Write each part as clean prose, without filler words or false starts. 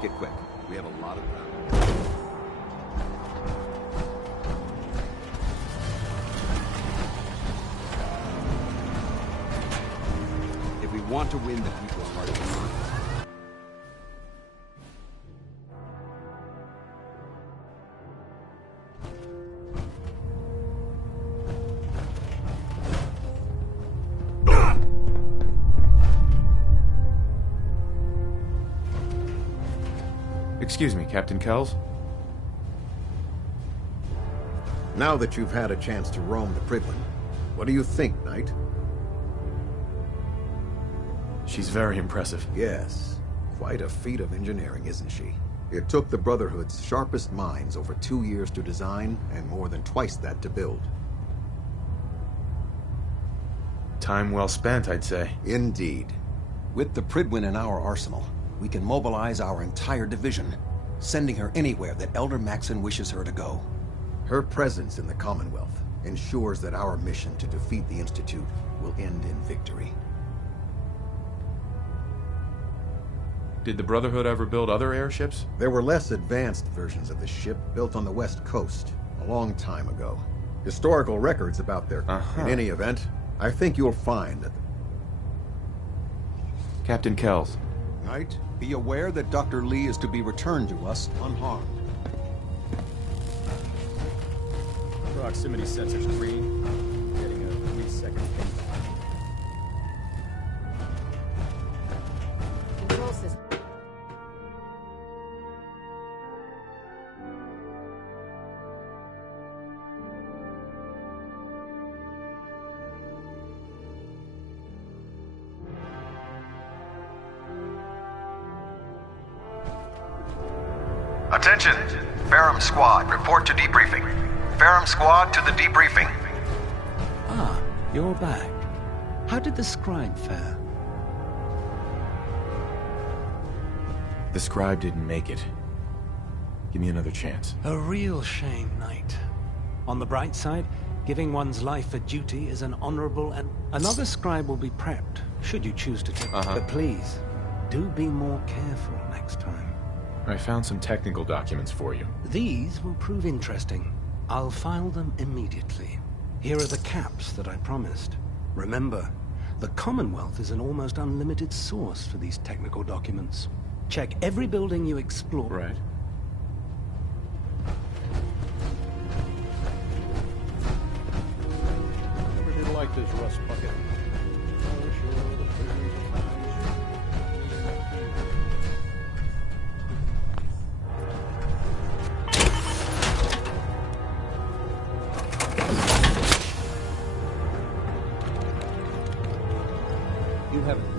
make it quick. We have a lot of ground. If we want to win the people's hearts and minds, Excuse me, Captain Kells? Now that you've had a chance to roam the Prydwen, what do you think, Knight? She's very impressive. Yes. Quite a feat of engineering, isn't she? It took the Brotherhood's sharpest minds over 2 years to design, and more than twice that to build. Time well spent, I'd say. Indeed. With the Prydwen in our arsenal, we can mobilize our entire division, sending her anywhere that Elder Maxson wishes her to go. Her presence in the Commonwealth ensures that our mission to defeat the Institute will end in victory. Did the Brotherhood ever build other airships? There were less advanced versions of the ship built on the West Coast a long time ago. Historical records about their... In any event, I think you'll find that... Captain Kells. Knight, be aware that Dr. Lee is to be returned to us unharmed. Proximity sensors green. Getting a 3-second ping. Control system. Attention! Ferrum Squad, report to debriefing. Ferrum Squad to the debriefing. Ah, you're back. How did the scribe fare? The scribe didn't make it. Give me another chance. A real shame, Knight. On the bright side, giving one's life a duty is an honorable and... Another scribe will be prepped, should you choose to take it. But please, do be more careful next time. I found some technical documents for you. These will prove interesting. I'll file them immediately. Here are the caps that I promised. Remember, the Commonwealth is an almost unlimited source for these technical documents. Check every building you explore. Right. Never did like this rust bucket.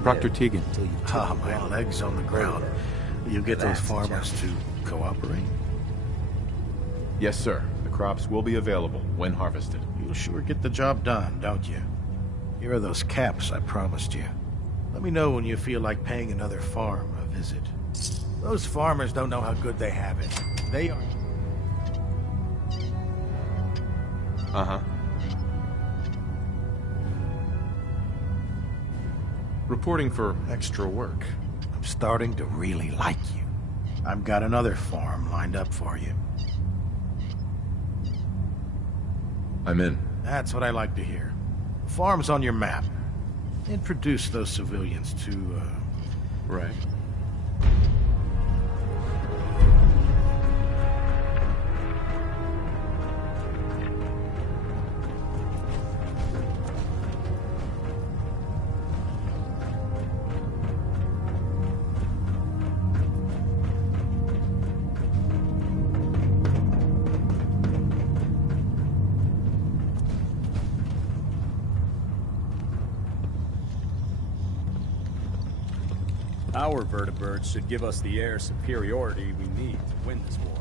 Proctor Tegan. Ah, my leg's on the ground. Will you get those farmers to cooperate? Yes, sir. The crops will be available when harvested. You'll sure get the job done, don't you? Here are those caps I promised you. Let me know when you feel like paying another farm a visit. Those farmers don't know how good they have it. They are... Reporting for... extra work. I'm starting to really like you. I've got another farm lined up for you. I'm in. That's what I like to hear. Farm's on your map. Introduce those civilians to, Right. Our vertibirds should give us the air superiority we need to win this war.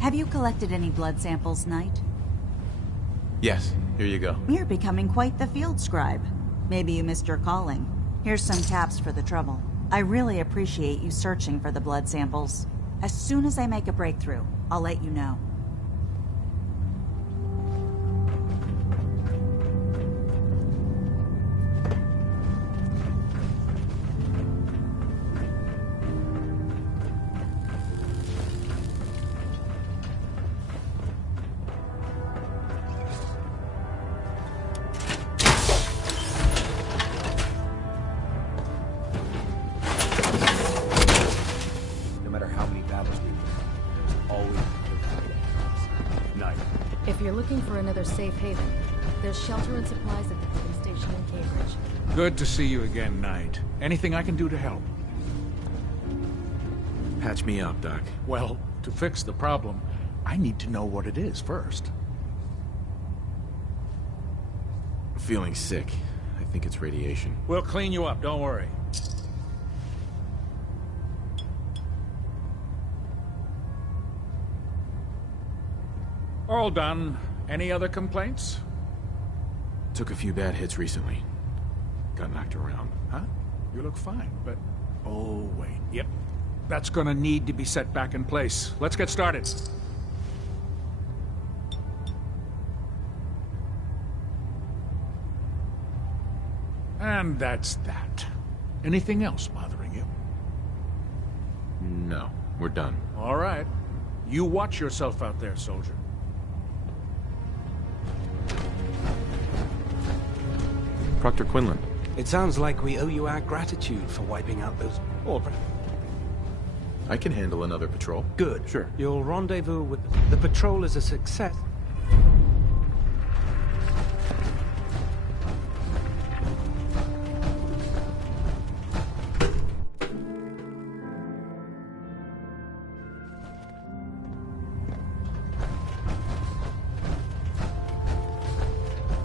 Have you collected any blood samples, Knight? Yes, here you go. You're becoming quite the field scribe. Maybe you missed your calling. Here's some caps for the trouble. I really appreciate you searching for the blood samples. As soon as I make a breakthrough, I'll let you know. travels me. There's always a night. If you're looking for another safe haven, there's shelter and supplies at the police station in Cambridge. Good to see you again, Knight. Anything I can do to help? Patch me up, Doc. Well, to fix the problem, I need to know what it is first. I'm feeling sick. I think it's radiation. We'll clean you up, don't worry. All done. Any other complaints? Took a few bad hits recently. Got knocked around. Huh? You look fine, but... Oh, wait. Yep. That's gonna need to be set back in place. Let's get started. And that's that. Anything else bothering you? No, we're done. All right. You watch yourself out there, soldier. Proctor Quinlan. It sounds like we owe you our gratitude for wiping out those... I can handle another patrol. Good. Sure. You'll rendezvous with... The patrol is a success.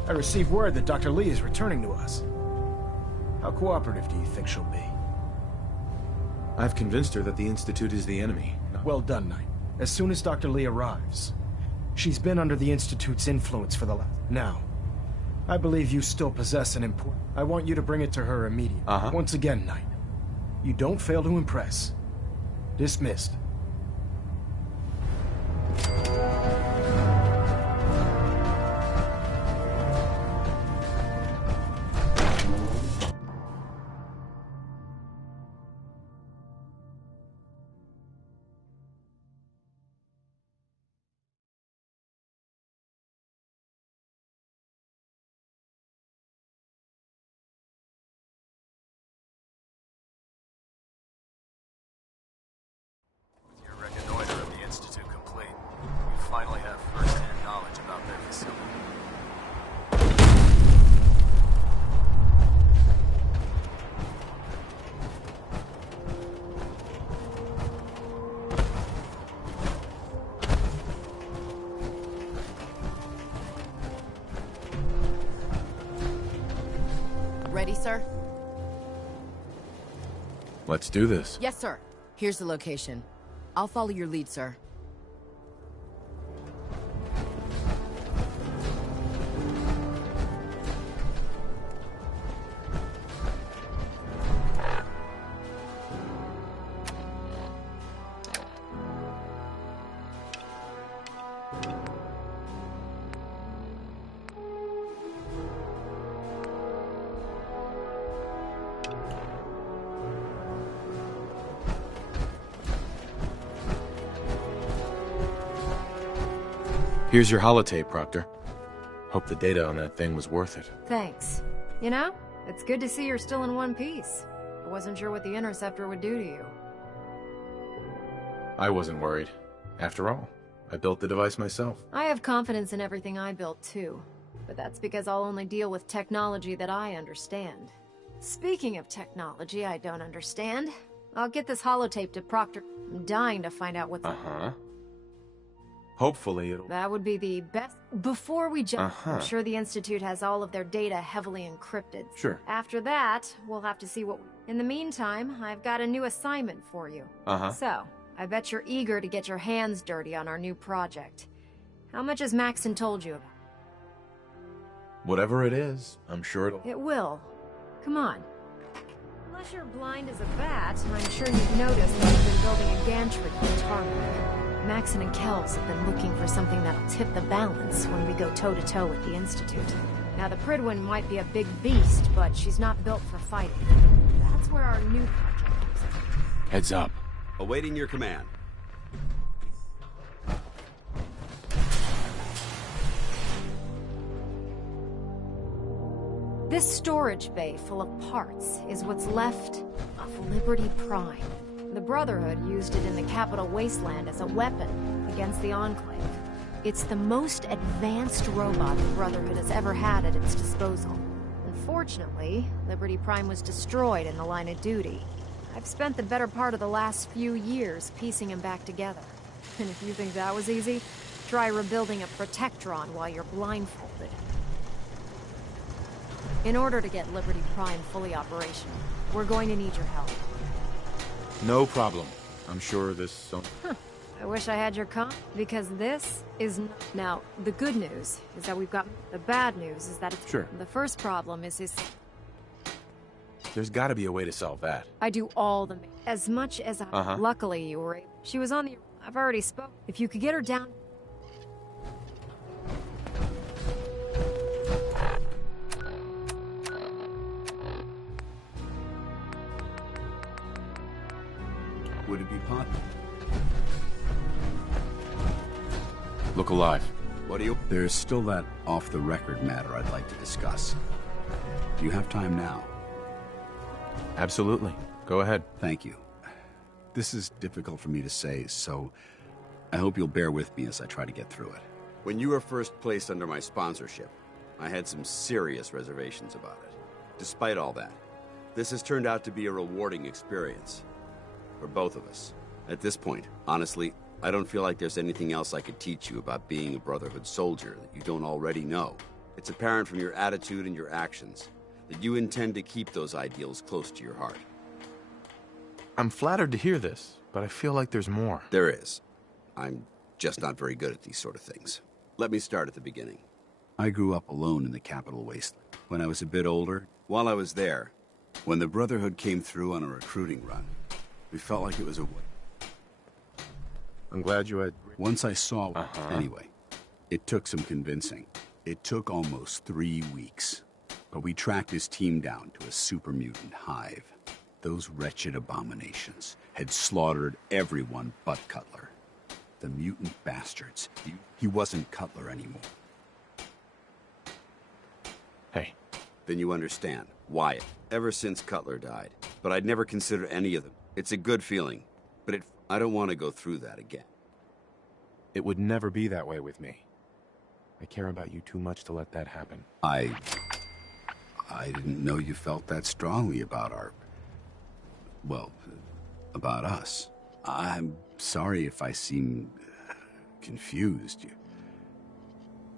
I received word that Dr. Lee is returning to us. How cooperative do you think she'll be? I've convinced her that the Institute is the enemy. Well done, Knight. As soon as Dr. Lee arrives. She's been under the Institute's influence for the last... Now, I believe you still possess an important... I want you to bring it to her immediately. Once again, Knight. You don't fail to impress. Dismissed. Finally have first-hand knowledge about their facility. Ready, sir? Let's do this. Yes, sir. Here's the location. I'll follow your lead, sir. Here's your holotape, Proctor. Hope the data on that thing was worth it. Thanks. You know, it's good to see you're still in one piece. I wasn't sure what the Interceptor would do to you. I wasn't worried. After all, I built the device myself. I have confidence in everything I built, too. But that's because I'll only deal with technology that I understand. Speaking of technology I don't understand, I'll get this holotape to Proctor. I'm dying to find out what's... Hopefully it'll... That would be the best... Before we jump, I'm sure the Institute has all of their data heavily encrypted. Sure. After that, we'll have to see what... In the meantime, I've got a new assignment for you. So, I bet you're eager to get your hands dirty on our new project. How much has Maxon told you about? Whatever it is, I'm sure it'll... It will. Come on. Unless you're blind as a bat, I'm sure you've noticed that we've been building a gantry on the tarmac. Maxon and Kells have been looking for something that'll tip the balance when we go toe-to-toe with the Institute. Now, the Prydwen might be a big beast, but she's not built for fighting. That's where our new project comes in. Heads up. Awaiting your command. This storage bay full of parts is what's left of Liberty Prime. The Brotherhood used it in the Capital Wasteland as a weapon against the Enclave. It's the most advanced robot the Brotherhood has ever had at its disposal. Unfortunately, Liberty Prime was destroyed in the line of duty. I've spent the better part of the last few years piecing him back together. And if you think that was easy, try rebuilding a Protectron while you're blindfolded. In order to get Liberty Prime fully operational, we're going to need your help. No problem. I'm sure this... I wish I had your because this is now, the good news is that we've got... The bad news is that it's... Sure. The first problem is There's gotta be a way to solve that. I do all the... As much as I... Luckily, you were... She was on the... I've already spoke. If you could get her down... Would it be pot? Look alive. What do you... There's still that off-the-record matter I'd like to discuss. Do you have time now? Absolutely. Go ahead. Thank you. This is difficult for me to say, so I hope you'll bear with me as I try to get through it. When you were first placed under my sponsorship, I had some serious reservations about it. Despite all that, this has turned out to be a rewarding experience. For both of us. At this point, honestly, I don't feel like there's anything else I could teach you about being a Brotherhood soldier that you don't already know. It's apparent from your attitude and your actions that you intend to keep those ideals close to your heart. I'm flattered to hear this, but I feel like there's more. There is. I'm just not very good at these sort of things. Let me start at the beginning. I grew up alone in the Capital Wasteland. When I was a bit older, while I was there, when the Brotherhood came through on a recruiting run, we felt like it was a... I'm glad you had... Once I saw... Anyway, it took some convincing. It took almost 3 weeks. But we tracked his team down to a super mutant hive. Those wretched abominations had slaughtered everyone but Cutler. The mutant bastards. He wasn't Cutler anymore. Hey. Then you understand. Wyatt. Ever since Cutler died. But I'd never considered any of them. It's a good feeling. But I don't want to go through that again. It would never be that way with me. I care about you too much to let that happen. I didn't know you felt that strongly about about us. I'm sorry if I seem confused.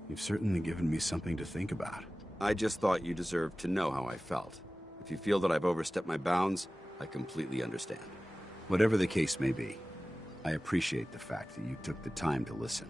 You've certainly given me something to think about. I just thought you deserved to know how I felt. If you feel that I've overstepped my bounds, I completely understand. Whatever the case may be, I appreciate the fact that you took the time to listen.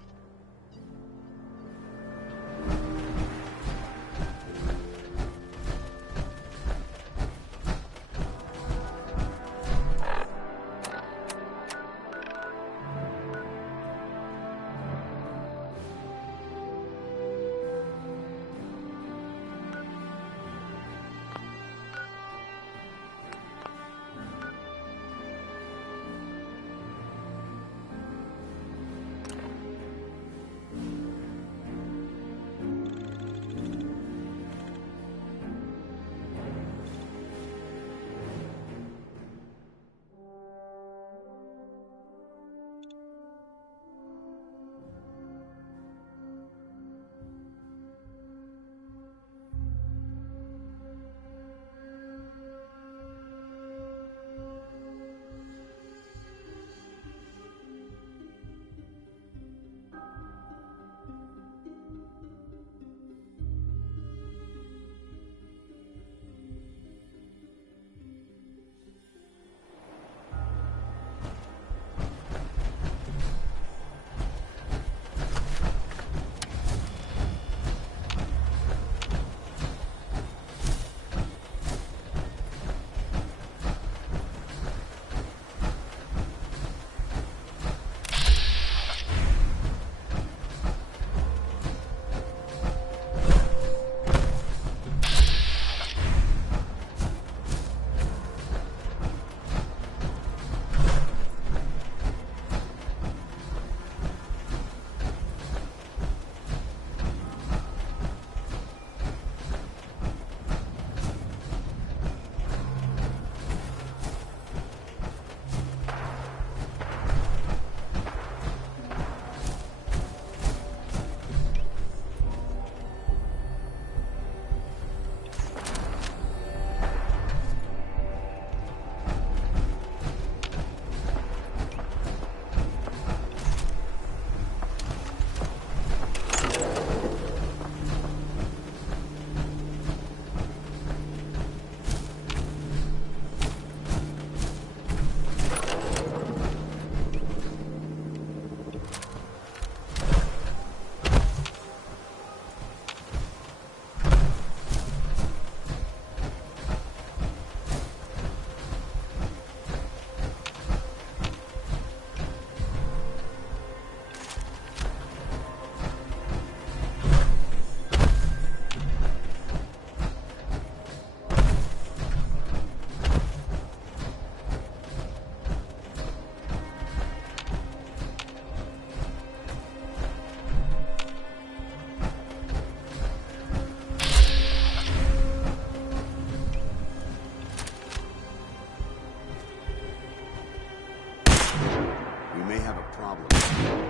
have a problem.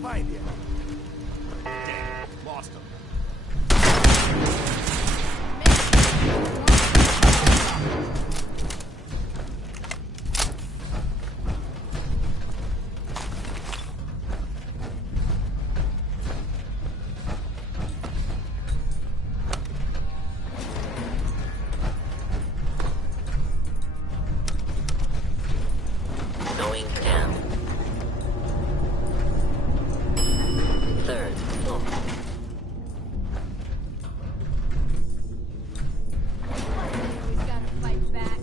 find you. Damn, lost him. Going down. Third floor. Always gotta fight back.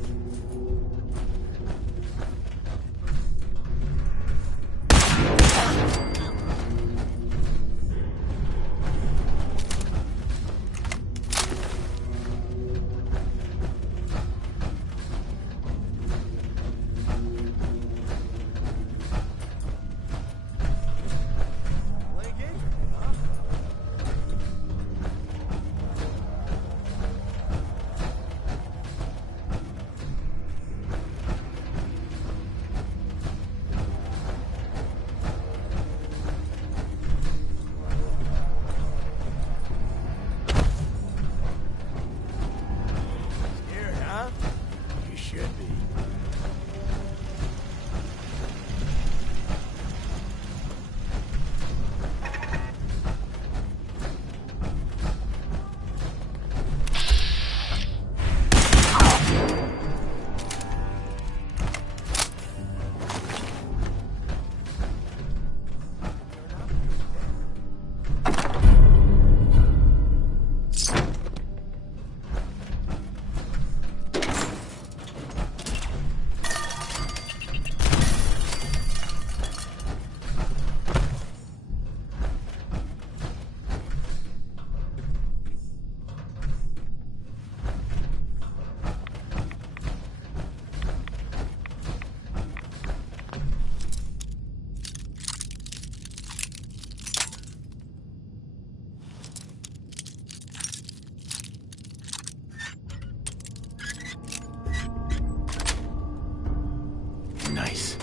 Scared, huh? You should be. Nice.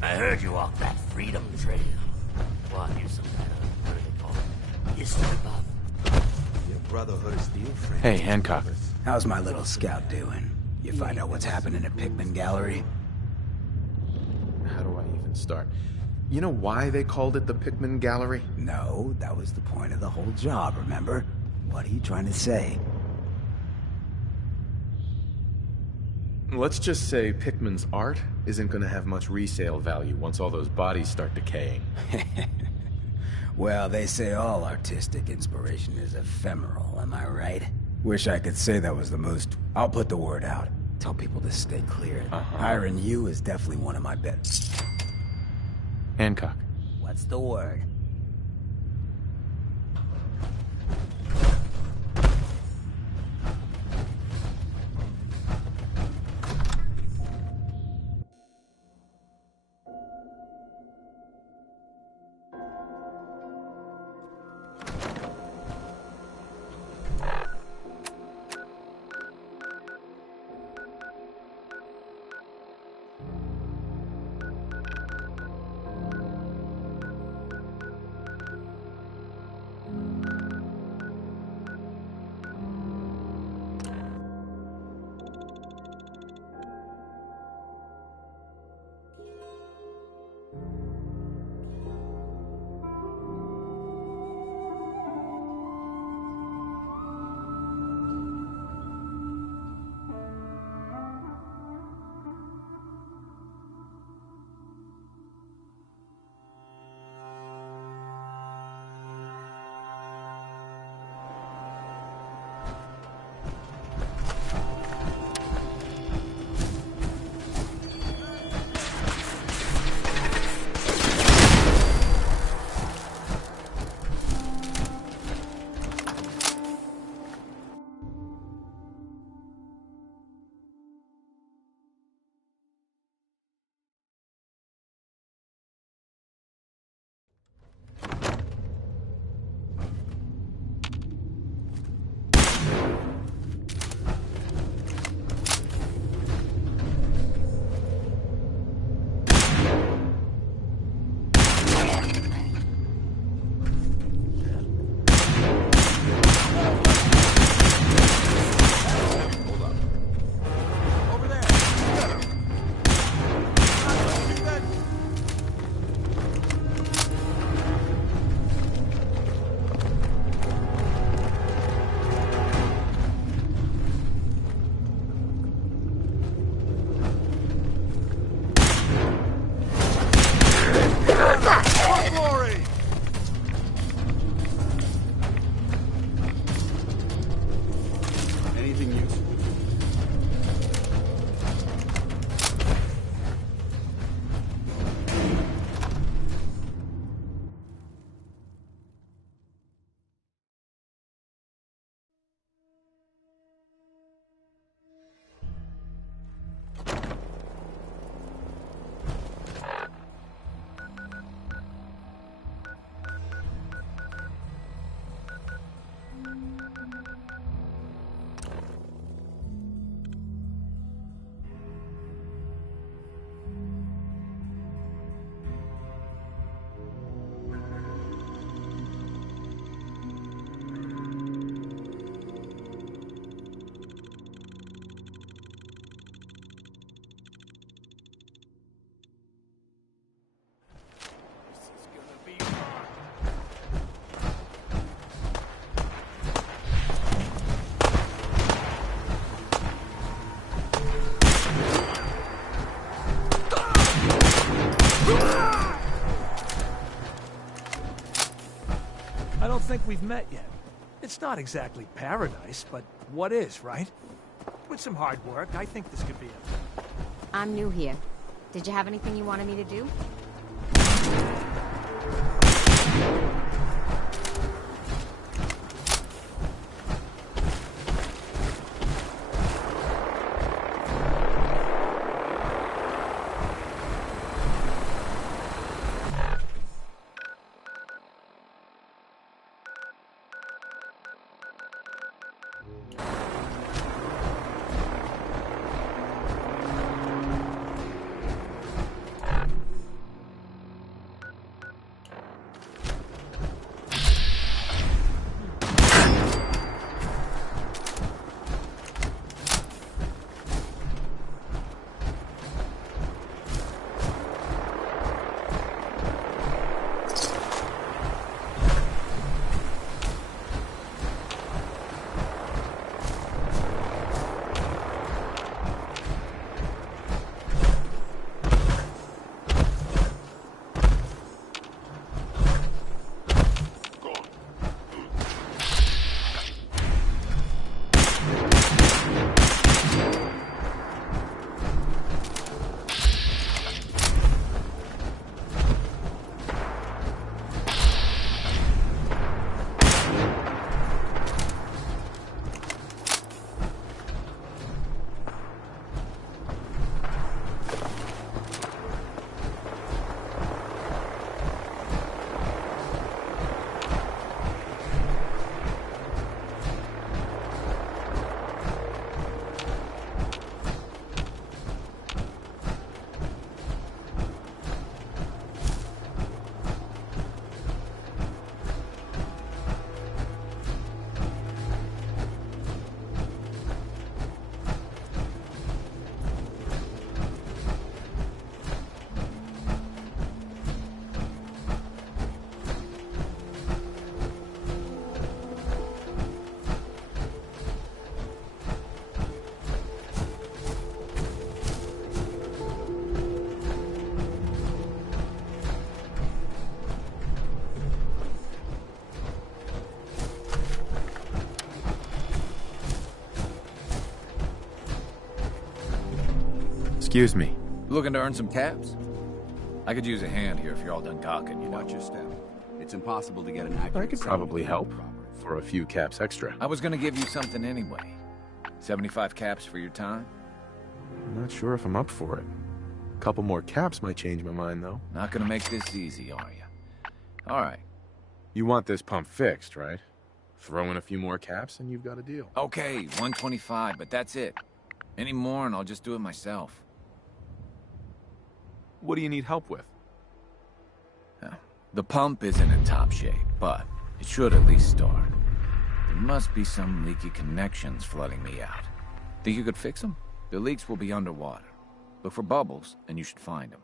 I heard you walked that freedom trail. What, you're some kind of, what do they call it? History buff? Your Brotherhood of Steel friend. Hey, Hancock. How's my little scout doing? You find out what's happening at Pickman Gallery? How do I even start? You know why they called it the Pickman Gallery? No, that was the point of the whole job, remember? What are you trying to say? Let's just say Pickman's art isn't going to have much resale value once all those bodies start decaying. Well, they say all artistic inspiration is ephemeral, am I right? Wish I could say that was the most... I'll put the word out. Tell people to stay clear. Hiring you is definitely one of my bets. Hancock. What's the word? I don't think we've met yet. It's not exactly paradise, but what is, right? With some hard work, I think this could be a... I'm new here. Did you have anything you wanted me to do? Excuse me. Looking to earn some caps? I could use a hand here if you're all done gawking, you know. Watch your step. It's impossible to get an accurate... I could probably help. For a few caps extra. I was gonna give you something anyway. 75 caps for your time? I'm not sure if I'm up for it. A couple more caps might change my mind, though. Not gonna make this easy, are you? All right. You want this pump fixed, right? Throw in a few more caps and you've got a deal. Okay, 125, but that's it. Any more and I'll just do it myself. What do you need help with? The pump isn't in top shape, but it should at least start. There must be some leaky connections flooding me out. Think you could fix them? The leaks will be underwater. Look for bubbles, and you should find them.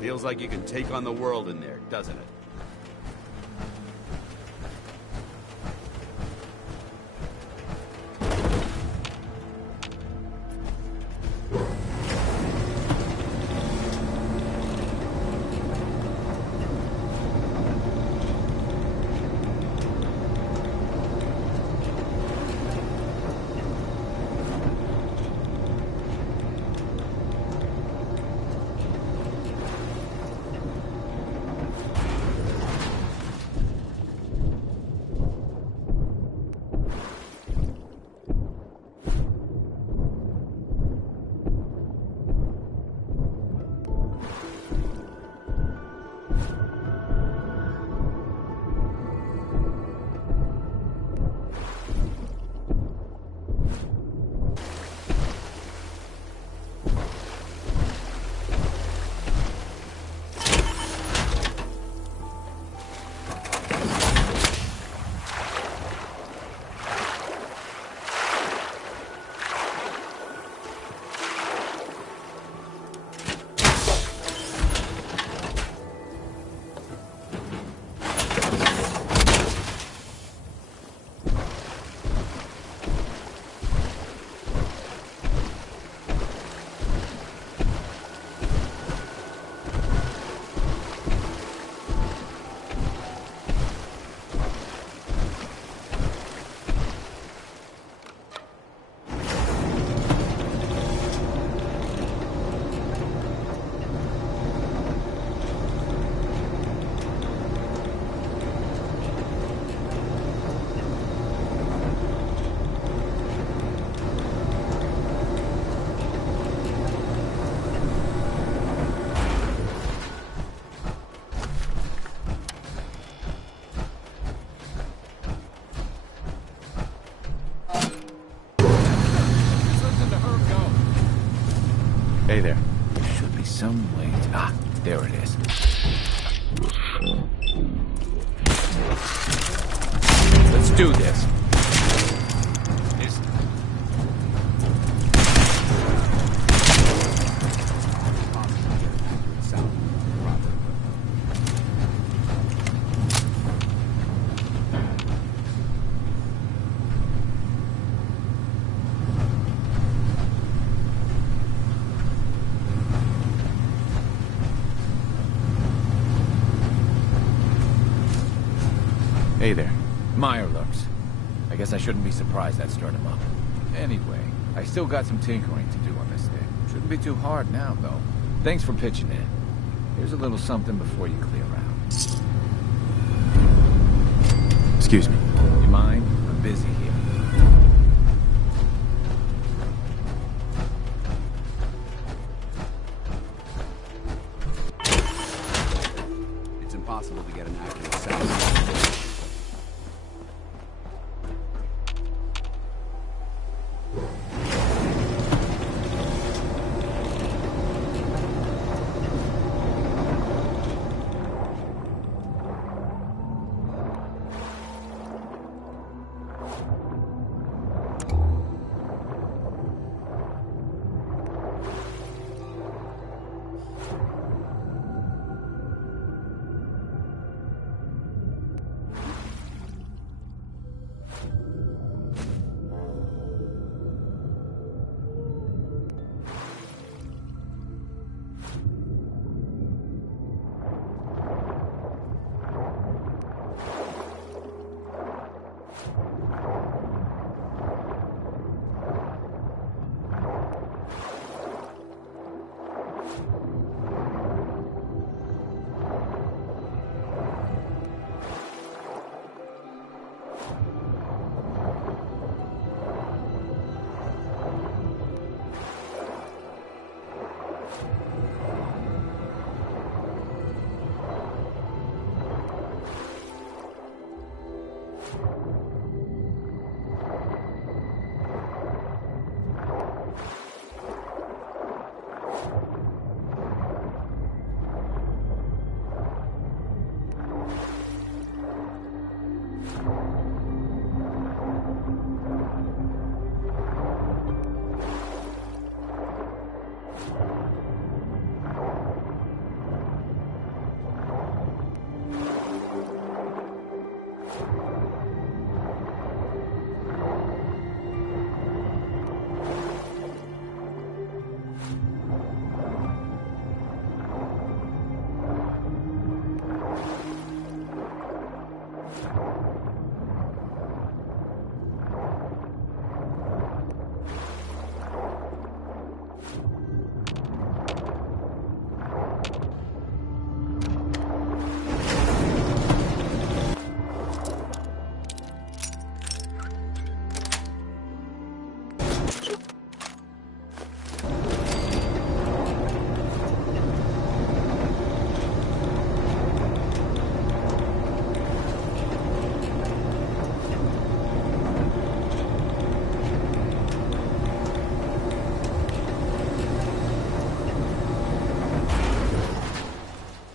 Feels like you can take on the world in there, doesn't it? Hey there. There should be some way to... Ah, there it is. Let's do this. Hey there. Meyer looks. I guess I shouldn't be surprised that stirred him up. Anyway, I still got some tinkering to do on this thing. Shouldn't be too hard now, though. Thanks for pitching in. Here's a little something before you clear out. Excuse me. You mind? I'm busy here. It's impossible to get an accurate sound.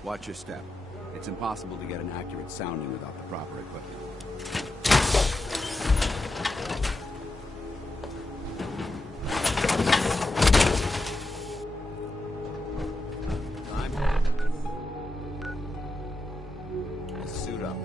Watch your step. It's impossible to get an accurate sounding without the proper equipment. Suit up.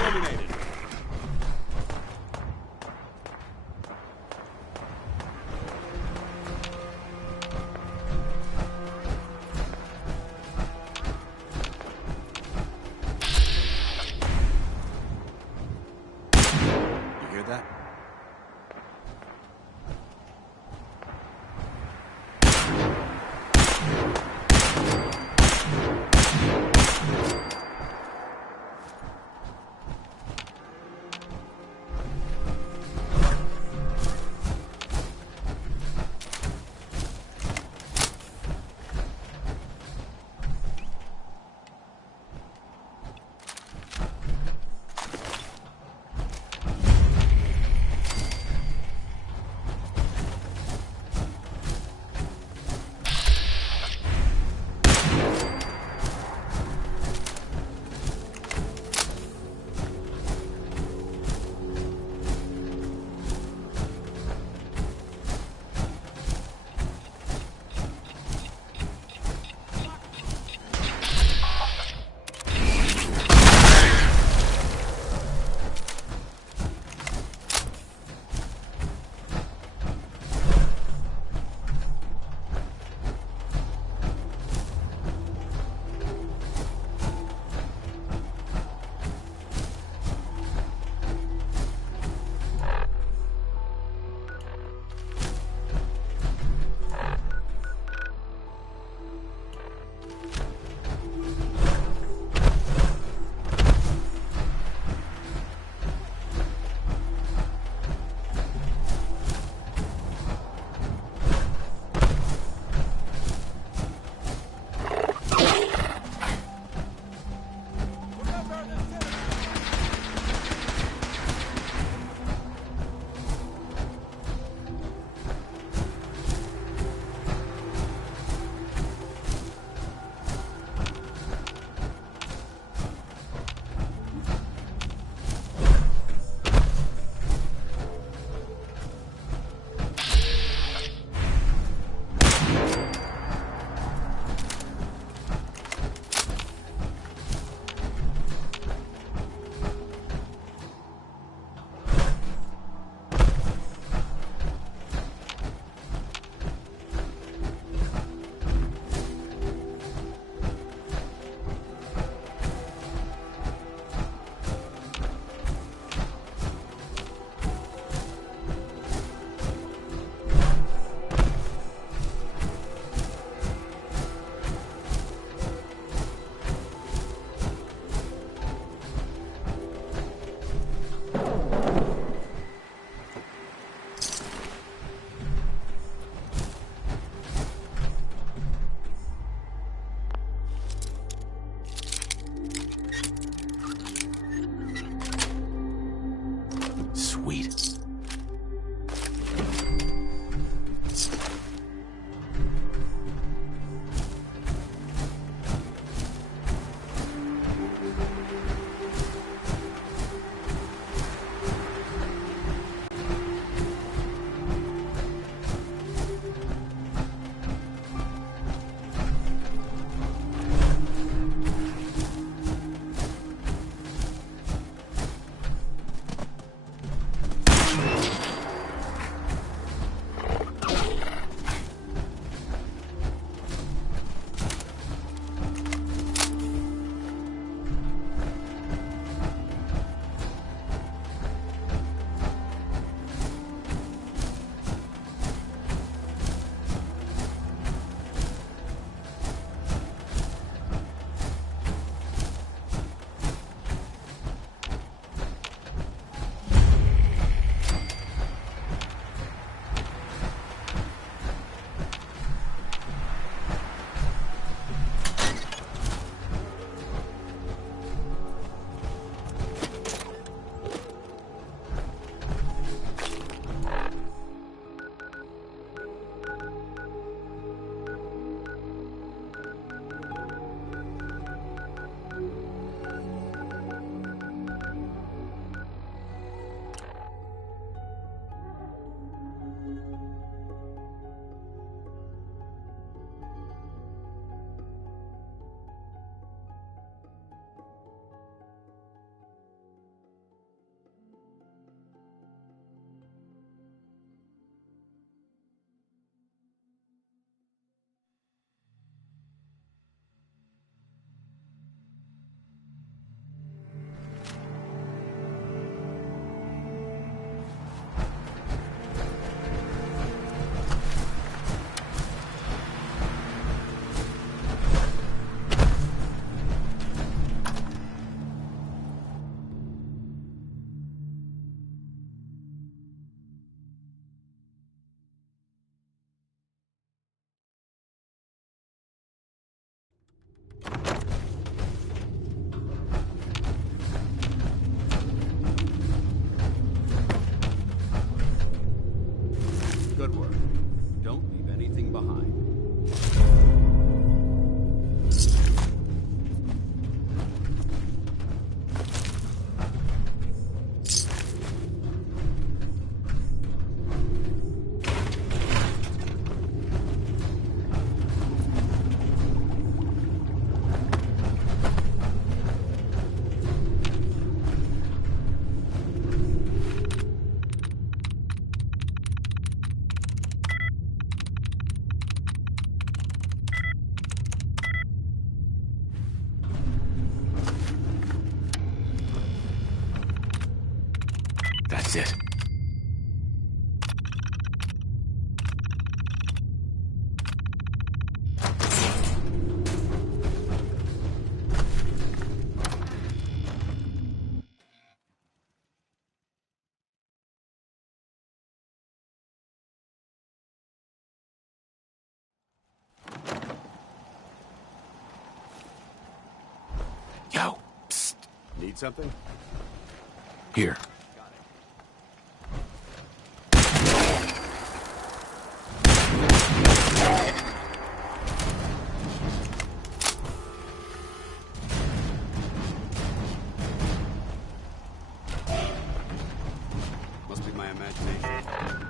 Eliminated. You hear that? That's it. Yo, psst. Need something? Here. Must be my imagination.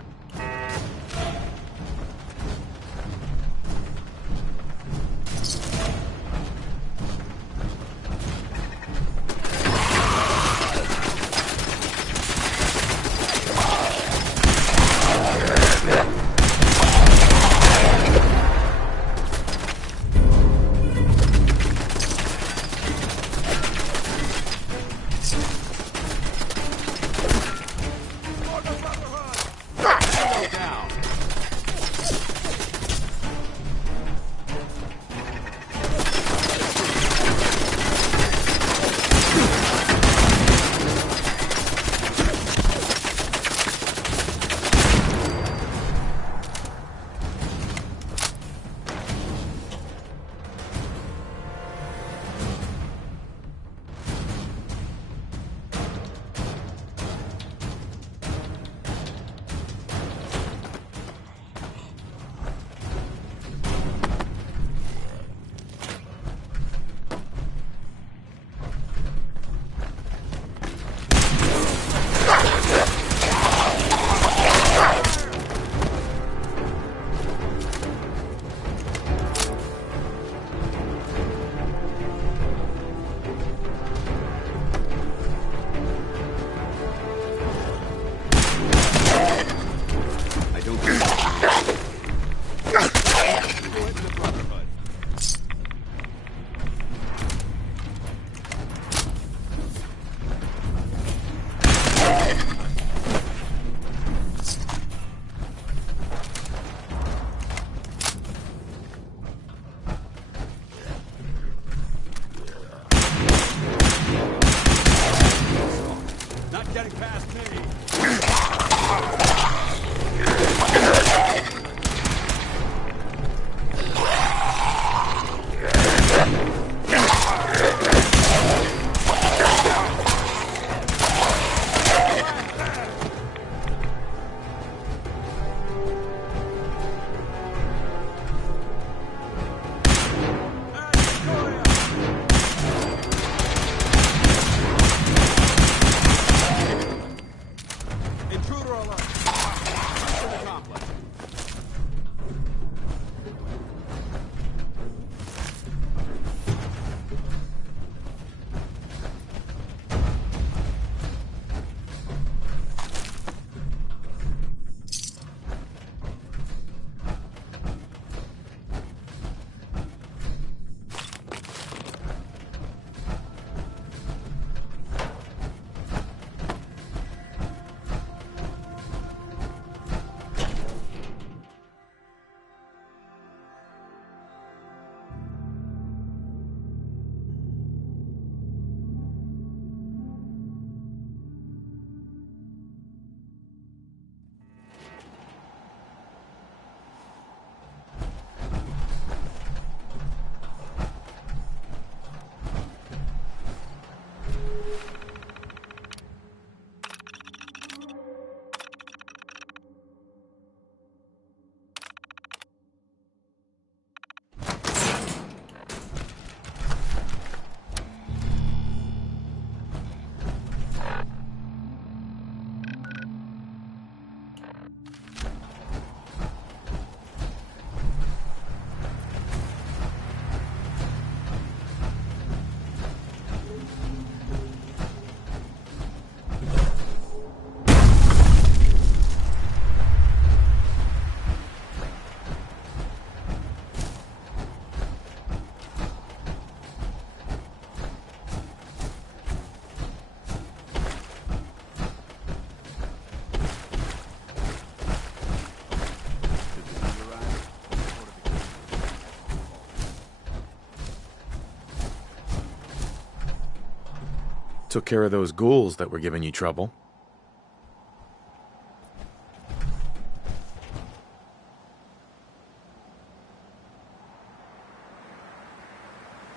Took care of those ghouls that were giving you trouble.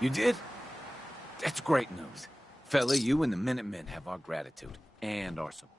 You did? That's great news. Fella, you and the Minutemen have our gratitude. And our support.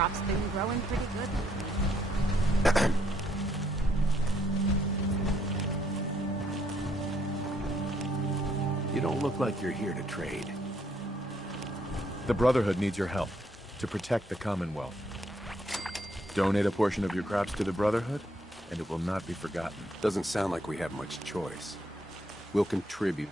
Crop's been growing pretty good. You don't look like you're here to trade. The Brotherhood needs your help to protect the Commonwealth. Donate a portion of your crops to the Brotherhood, and it will not be forgotten. Doesn't sound like we have much choice. We'll contribute.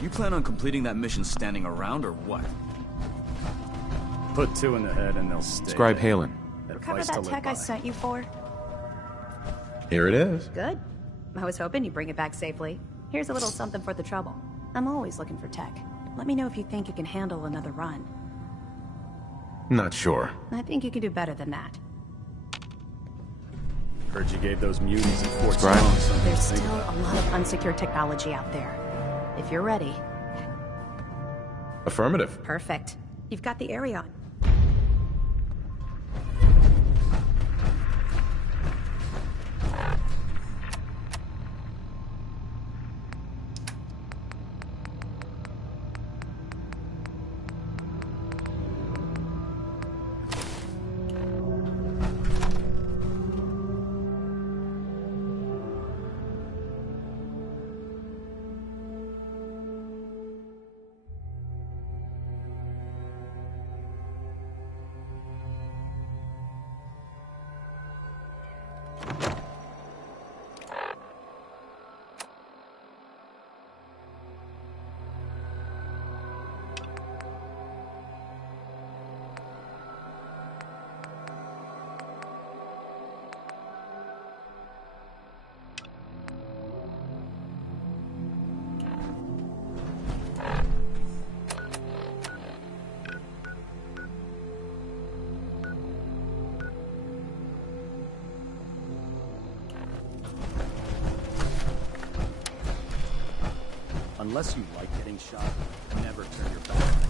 You plan on completing that mission standing around, or what? Put 2 in the head and they'll stay. Scribe Halen. Recover that tech I sent you for? Here it is. Good. I was hoping you'd bring it back safely. Here's a little something for the trouble. I'm always looking for tech. Let me know if you think you can handle another run. Not sure. I think you can do better than that. Heard you gave those mutants at Fort Scribe. Strong something There's to think still about. a lot of unsecured technology out there. If you're ready. Affirmative. Perfect. You've got the area on. Unless you like getting shot, never turn your back.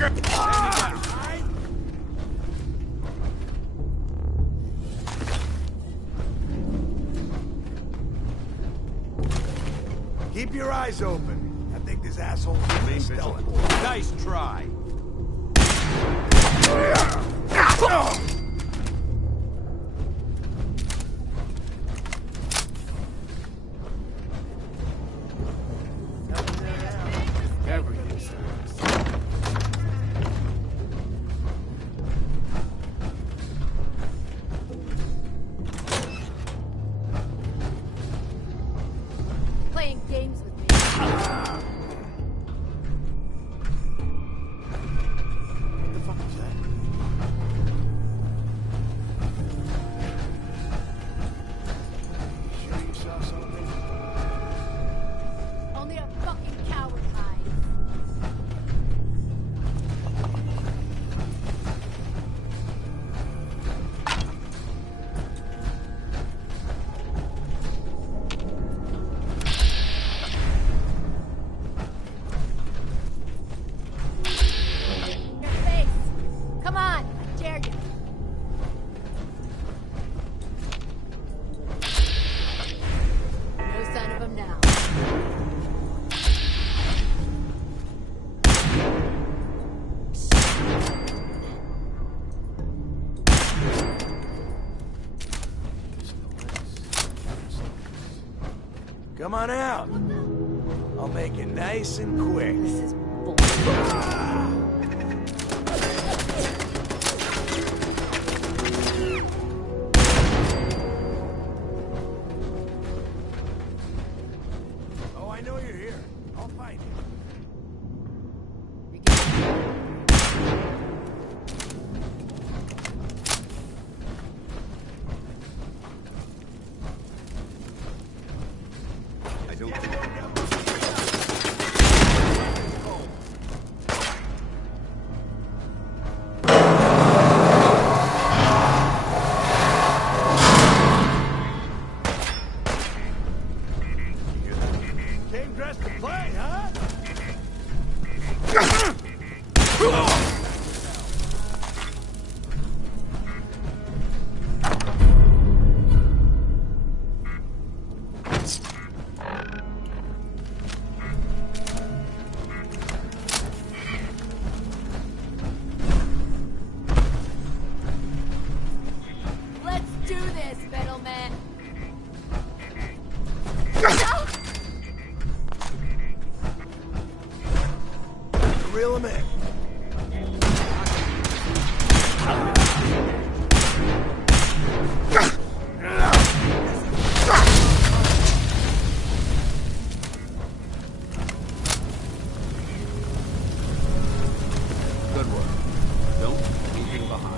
motherfucker! Keep your eyes open. I think this asshole's being stealth. Nice try. Playing games with me. What the fuck is that? You sure you saw something? Only a fucking coward hides. Your face. Come on, I dare you. No sign of him now. Come on out. I'll make it nice and quick. This is bullshit. Oh, I know you're here. I'll find you. I don't Came dressed to play, huh? Let's do this, middleman. Reel him in. Good work. Don't leave anything behind.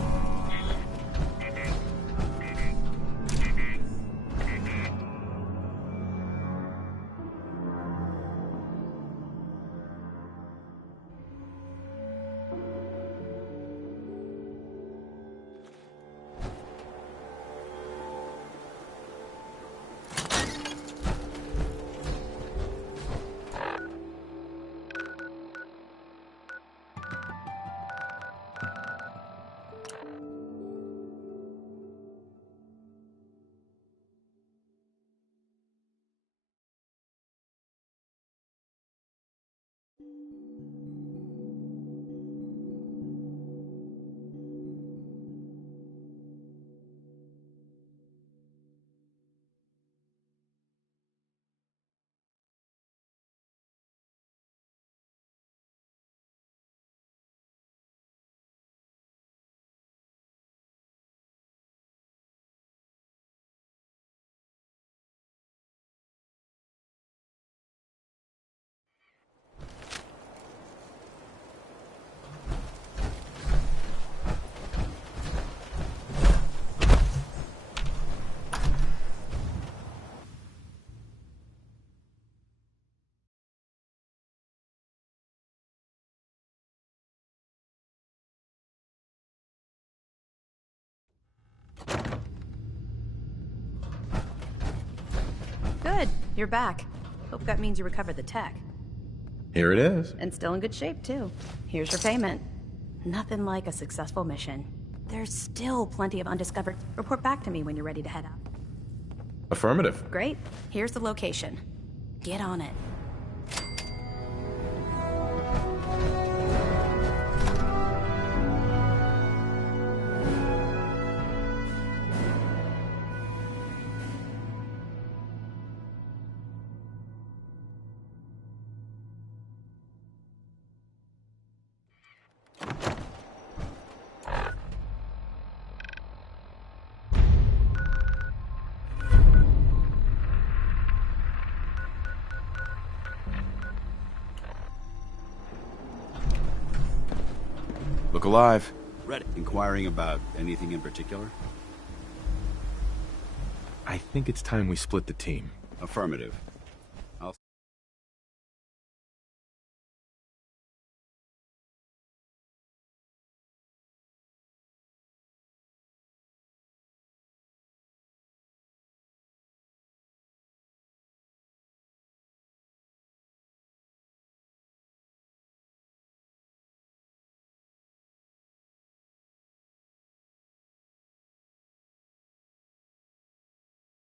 Good. You're back. Hope that means you recovered the tech. Here it is. And still in good shape, too. Here's your payment. Nothing like a successful mission. There's still plenty of undiscovered. Report back to me when you're ready to head out. Affirmative. Great. Here's the location. Get on it. Look alive. Ready. Inquiring about anything in particular? I think it's time we split the team. Affirmative.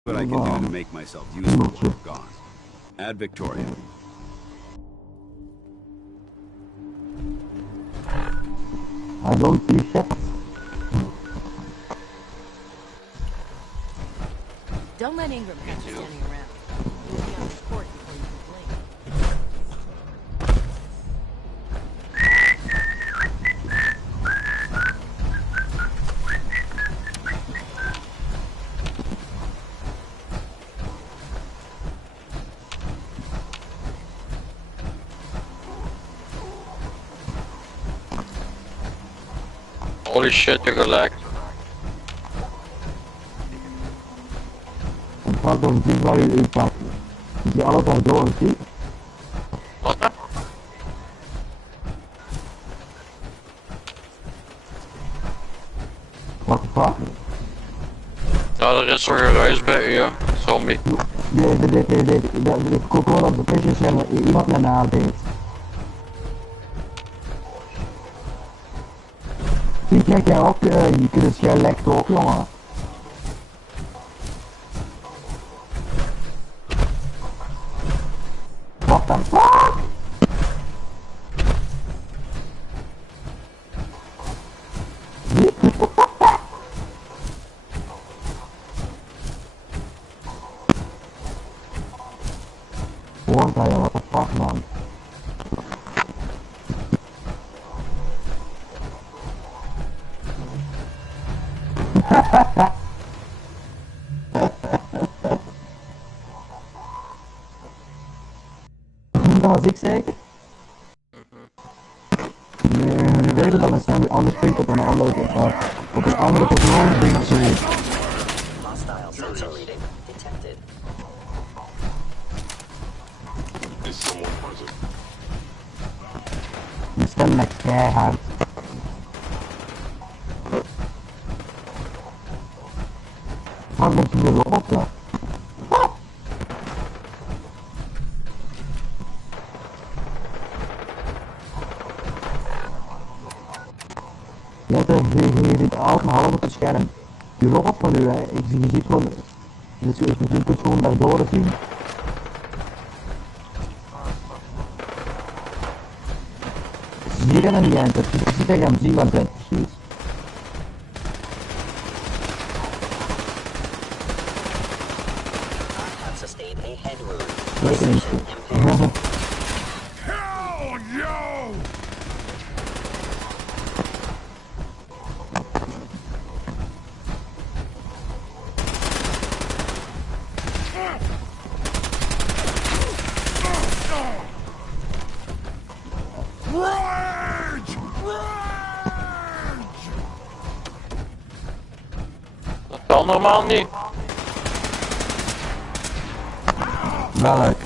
What I can do to make myself useful when I'm gone. Add Victoria. I don't see shit. Don't let Ingram have you standing around. You'll be on report before you Holy shit, you got lag. Ik ga toch zien waar je u pakt. Die alles al door, zie? What the fuck? Ja, er is toch een reis bij je, zombie. Ik koop gewoon op de pictures iemand naar naam deed. Kijk jij op, je kunt het jij lekt ook, jongen. What the fuck? What the fuck, man? Dat was ik zeker? Nee, nu weet je dat we staan weer anders pikt op een andere persoon ding of zoiets. Hostile sensor reading detected. Is someone present? Je stem lijkt keihard. Wat moet je weer robotten? Je ziet alles maar half op het scherm. Die robot van u, je ziet gewoon, je kunt gewoon daardoor zien. Zie je hem niet enter, je ziet tegen hem zien wat het precies. Sustained a head wound. Zeker niet. Hell, yo! Rage! Rage! Dat kan normaal niet. Welk?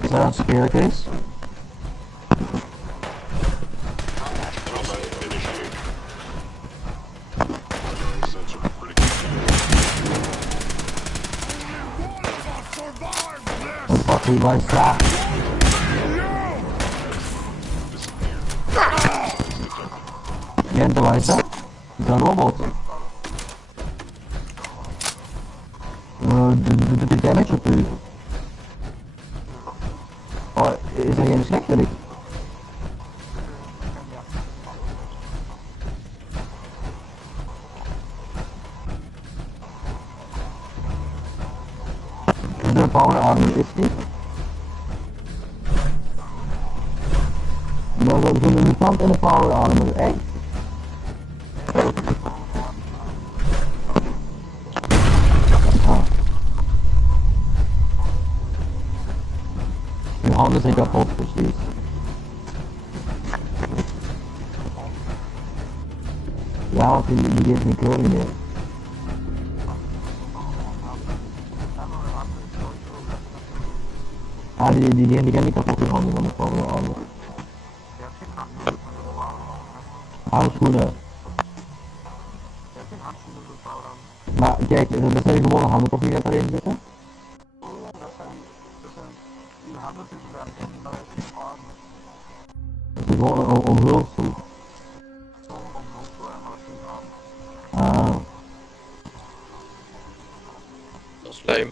Is dat een secure case? What mati bangsa. Niente bangsa. The robot. The damage op u. Oh, is er geen slechterik? De power armor is dit. Maar we hebben een mutant en een power armor, echt? Je handen zijn kapot, precies. Ja, want die geeft geen kleur meer. Ah, die kan niet kapot gaan van de power armor. Handschoenen. Maar kijk, er zijn gewoon handen toch niet erin zitten? Het is gewoon een omhulsel. Ah. Dat is lame.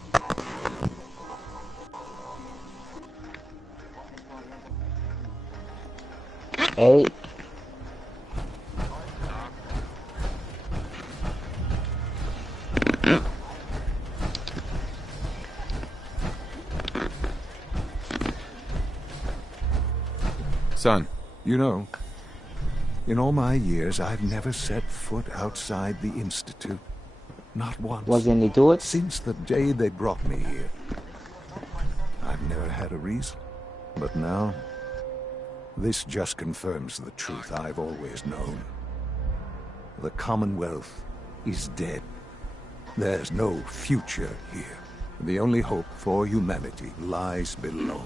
Hey. Son, you know, in all my years, I've never set foot outside the Institute. Not once. Was any do it? Since the day they brought me here. I've never had a reason. But now, this just confirms the truth I've always known. The Commonwealth is dead. There's no future here. The only hope for humanity lies below.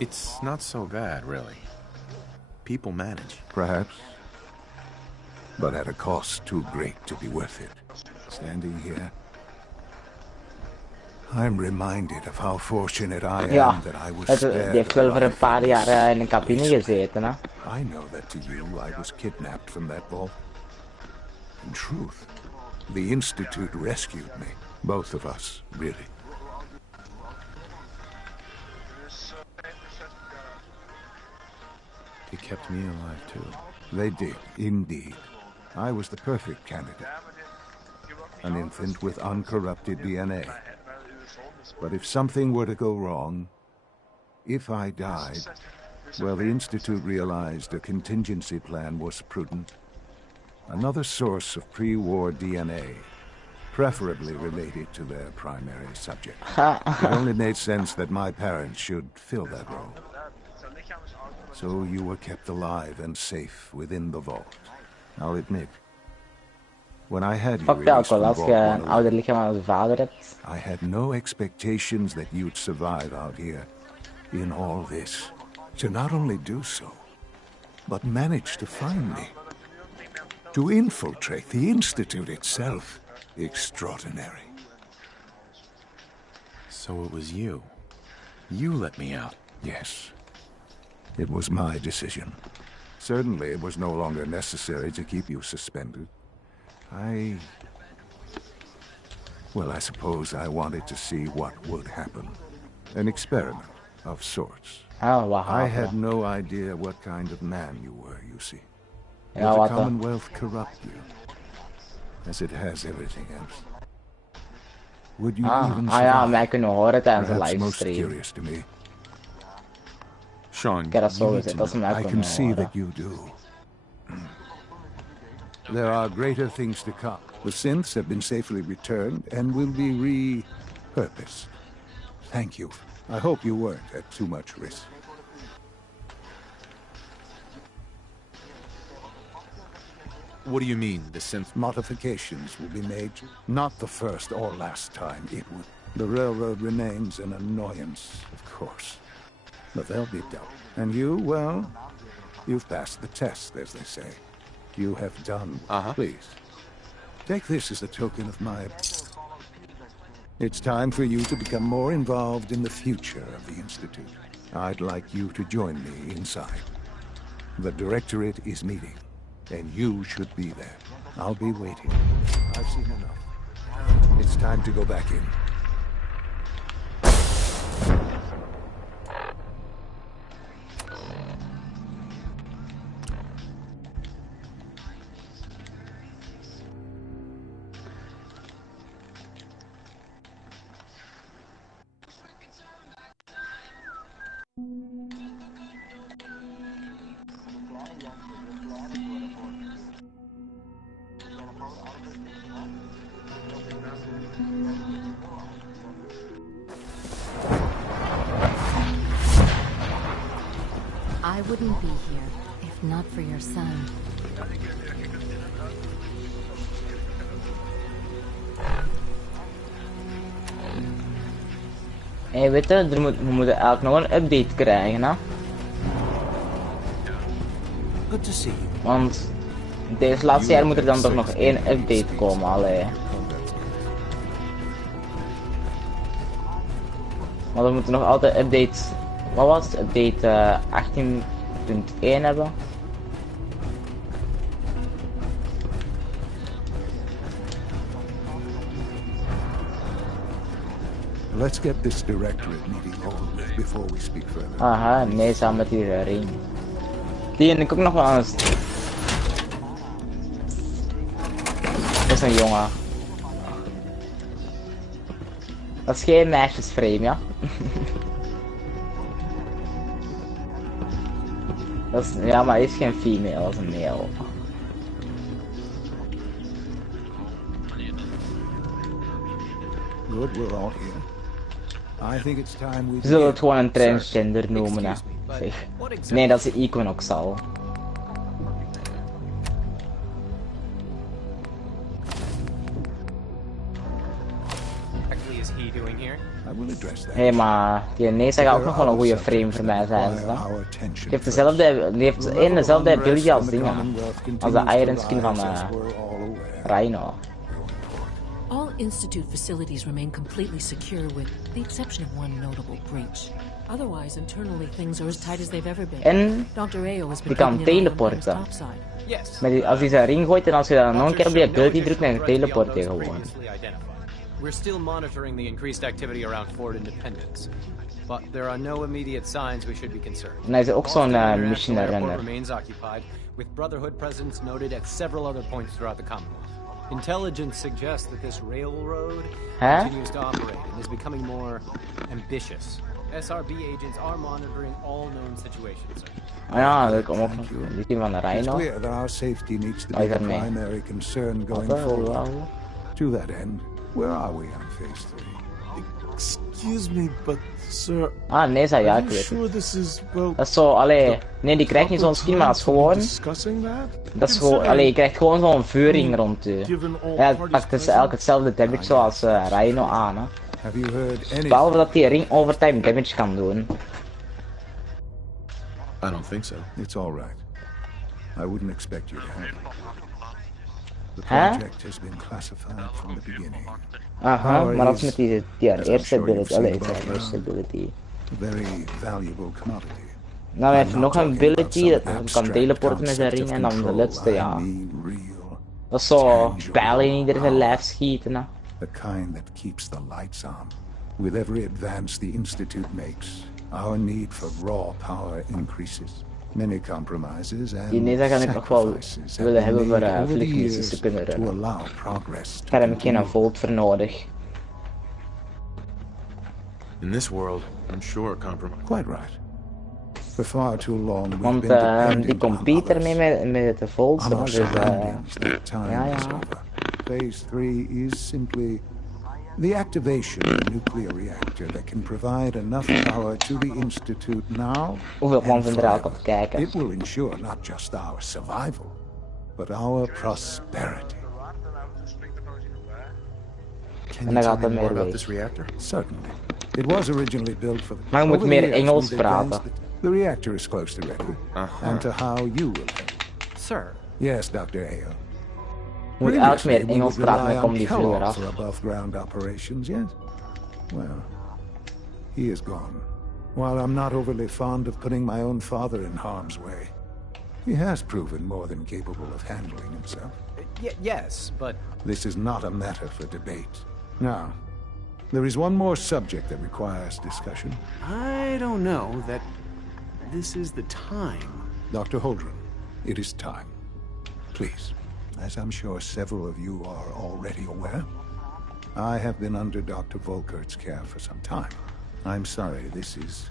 it's not so bad, really. People manage. Perhaps. But at a cost too great to be worth it. Standing here, I'm reminded of how fortunate I am that I was spared. Die heeft wel voor een paar jaar in een cabine gezeten, hè? I know that to you, I was kidnapped from that vault. In truth, the Institute rescued me. Both of us, really. They kept me alive, too. They did, indeed. I was the perfect candidate. An infant with uncorrupted DNA. But if something were to go wrong, if I died, well, the Institute realized a contingency plan was prudent. Another source of pre-war DNA, preferably related to their primary subject. It only made sense that my parents should fill that role. So you were kept alive and safe within the vault. I'll admit, when I had you released from Vault 101, I had no expectations that you'd survive out here in all this. To not only do so, but manage to find me. To infiltrate the Institute itself. Extraordinary. So it was you. You let me out. Yes. It was my decision. Certainly it was no longer necessary to keep you suspended. Well, I suppose I wanted to see what would happen. An experiment of sorts. Oh, wow. I had no idea what kind of man you were, you see. Would the Commonwealth corrupt you? As it has everything else. Would you even survive? Perhaps most curious to me. Sean, I can see that you do. There are greater things to come. The synths have been safely returned and will be repurposed. Thank you. I hope you weren't at too much risk. What do you mean, the synth? Modifications will be made. Not the first or last time it would. The railroad remains an annoyance, of course. But they'll be dealt. And you, well, you've passed the test, as they say. You have done. Please, take this as a token of my... It's time for you to become more involved in the future of the Institute. I'd like you to join me inside. The Directorate is meeting, and you should be there. I'll be waiting. I've seen enough. It's time to go back in. I wouldn't be here if not for your son. Weet je, we moeten eigenlijk nog een update krijgen, hè? Good to see you. Want deze laatste jaar moet er dan toch nog één update komen, allee. Maar we moeten nog altijd update. Wat was het? Update 18.1 hebben. Let's get this Directorate meeting over with before we speak further. Aha, nee, samen met die ring. Die en ik ook nog wel eens. Dat is een jongen. Dat is geen meisjesframe, ja? Dat is, ja, maar hij is geen female, dat is een male. Good, we're all here. I think it's time we We zullen het gewoon een transgender noemen, hè. Zeg. Nee, dat is de Equinoxal. Hé, maar die Nesa gaat ook nog wel een goede frame voor mij zijn. Die heeft dezelfde ability als dingen. Als de Iron Skin van Rhino. All Institute facilities remain completely secure with the exception of one notable breach. Otherwise, internally things are as tight as they've ever been. En die kan teleporten. Als hij zijn ring gooit en als je dan nog een keer op die ability drukt, dan teleport je gewoon. We're still monitoring the increased activity around Fort Independence, but there are no immediate signs we should be concerned. En hij is ook zo'n mission runner. Remains occupied, with Brotherhood presence noted at several other points throughout the Commonwealth. Intelligence suggests that this railroad continues to operate and is becoming more ambitious. SRB agents are monitoring all known situations. Ah ja, dat komt ook nog. Die team van de Rhino. It's clear that our safety needs to be the primary concern going forward. To that end, where are we on phase 3? Excuse me, but sir. Ah, nee, ja, ik weet het. Dat is zo, allee. Nee, die krijgt niet zo'n skin, maar dat is gewoon. Dat is gewoon, allee, je krijgt gewoon zo'n vuuring rond je. Ja, het pakt dus eigenlijk hetzelfde damage zoals Rhino aan, hè. Behalve dat die ring overtime damage kan doen. I don't think so. It's all right. I wouldn't expect you to have it. The project has been classified from the beginning. Aha, maar dat is met die eerste ability. Allee, zijn eerste ability. Very valuable commodity. Nou, hij heeft nog een ability dat hij kan teleporten met zijn ring en dan de laatste, ja. Dat is zo pijlen in ieder zijn lijf schieten, hè. The kind that keeps the lights on. With every advance the Institute makes, our need for raw power increases. Many compromises and sacrifices have been made over the years to allow progress. Daar heb ik geen volt voor nodig. In this world, I'm sure a compromise. Quite right. For far too long we've want been dependent die compete ermee met de volts, dus ja. Phase 3 is simply the activation of a nuclear reactor that can provide enough power to the Institute now and forever. It will ensure not just our survival, but our prosperity. En dan gaat er meer mee. Certainly. It was originally built for the... Maar je moet meer Engels praten. The reactor is close to ready. And to how you will help. Sir. Yes, Dr. Ayo. Moet eigenlijk meer Engels praten, dan komt die vloer af. Above ground operations, yes? Well, he is gone. While I'm not overly fond of putting my own father in harm's way, he has proven more than capable of handling himself. Yes, but... This is not a matter for debate. Now, there is one more subject that requires discussion. I don't know that this is the time. Dr. Holdren, it is time. Please, as I'm sure several of you are already aware, I have been under Dr. Volkert's care for some time. I'm sorry, this is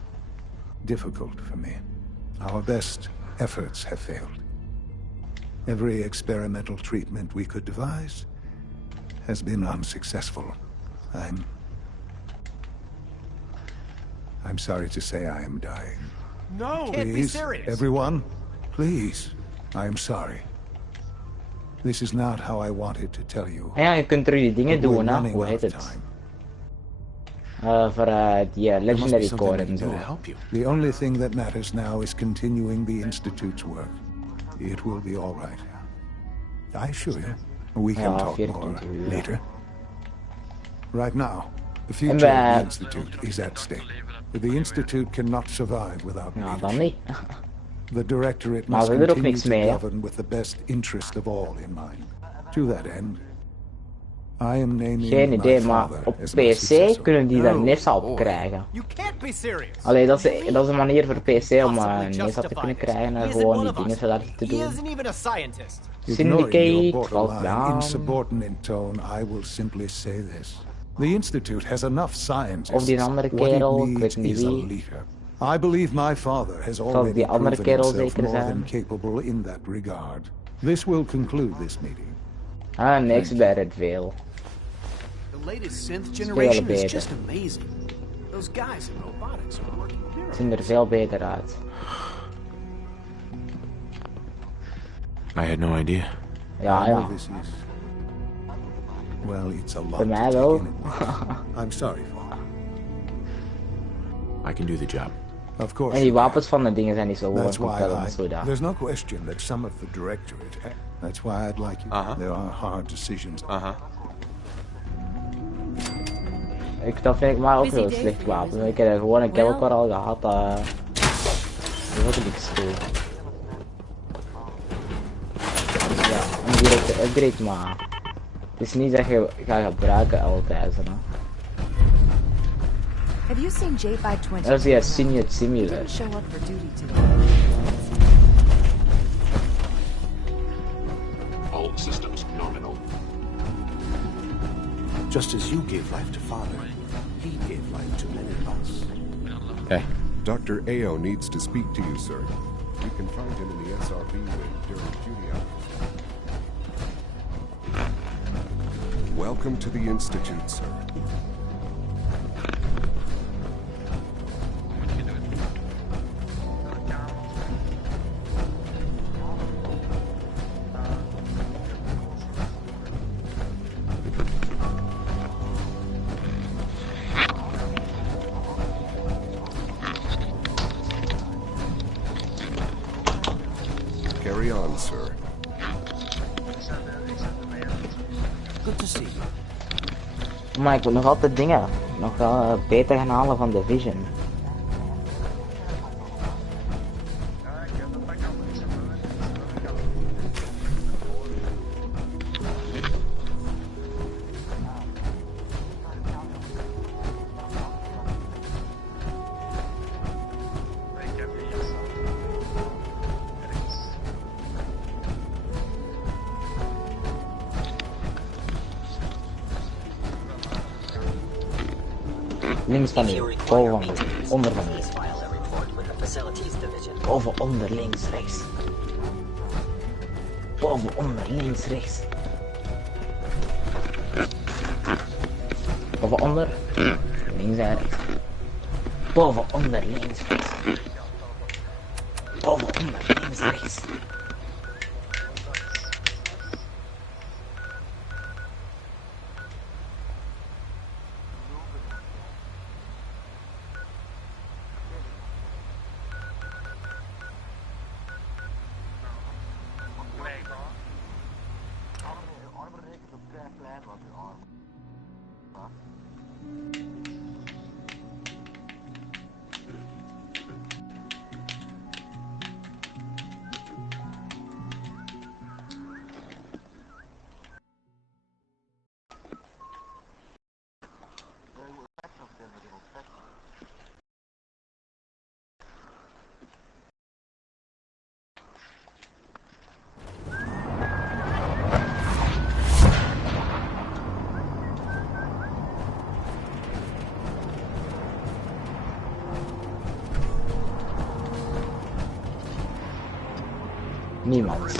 difficult for me. Our best efforts have failed. Every experimental treatment we could devise has been unsuccessful. I'm sorry to say I am dying. No! Please, Can't be serious! Everyone, please. I am sorry. This is not how I wanted to tell you. Ja, je kunt er die dingen doen, hè? Hoe heet het? Voor die legendary core en zo. The only thing that matters now is continuing the Institute's work. It will be all right. I assure you, we can talk more later. Right now, the future of the Institute is at stake. The Institute cannot survive without leadership. The Directorate must continue to govern with the best interest of all in mind. To that end, I am naming geen idee, maar op PC kunnen die daar NISA op krijgen. Allee, dat is een manier voor PC om NISA te kunnen krijgen en gewoon die dingen zo daar te doen. Syndicate, valt down. In subordinate tone, I will simply say this. The Institute has enough scientists. Of die andere kerel, ik weet niet wie. I believe my father has already proven himself more than capable in that regard. This will conclude this meeting. Niks bij Redvale. The latest synth generation is just amazing. Those guys in robotics are working miracles. Zien er veel beter uit. I had no idea. Ja. Well, it's a lot. Bij mij wel. I'm sorry, I can do the job. Of course. En die wapens van de dingen zijn niet zo gewoon There's no question that some of the Directorate. That's why I'd like you. There are hard decisions. Dat vind ik maar ook heel slecht wapen. Ik heb gewoon een Kelkor al gehad. Dat is ook niks toe. Ja, om direct te upgrade, maar het is niet dat je gaat gebruiken altijd. Hè. Have you seen J520? Dat is die Senior Simulator. Didn't show up for duty today. All systems nominal. Just as you gave life to Father, he gave life to many of us. Hey. Dr. Ao needs to speak to you, sir. You can find him in the SRB wing during duty hours. Welcome to the Institute, sir. Carry on, sir. Good to see you. Maar ik wil nog altijd dingen nog beter gaan halen van Division. Links van hier, boven van hier, onder van hier. Boven, onder, links, rechts. Boven, onder, links, rechts. Boven, onder, links en rechts. Boven, onder, links, rechts. Boven, onder, links, rechts. Niemand.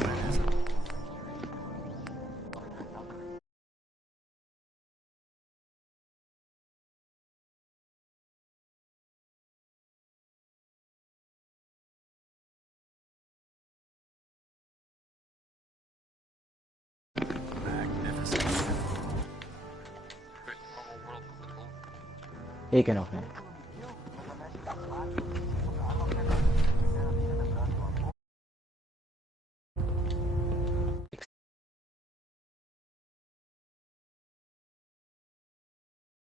Ik nog niet.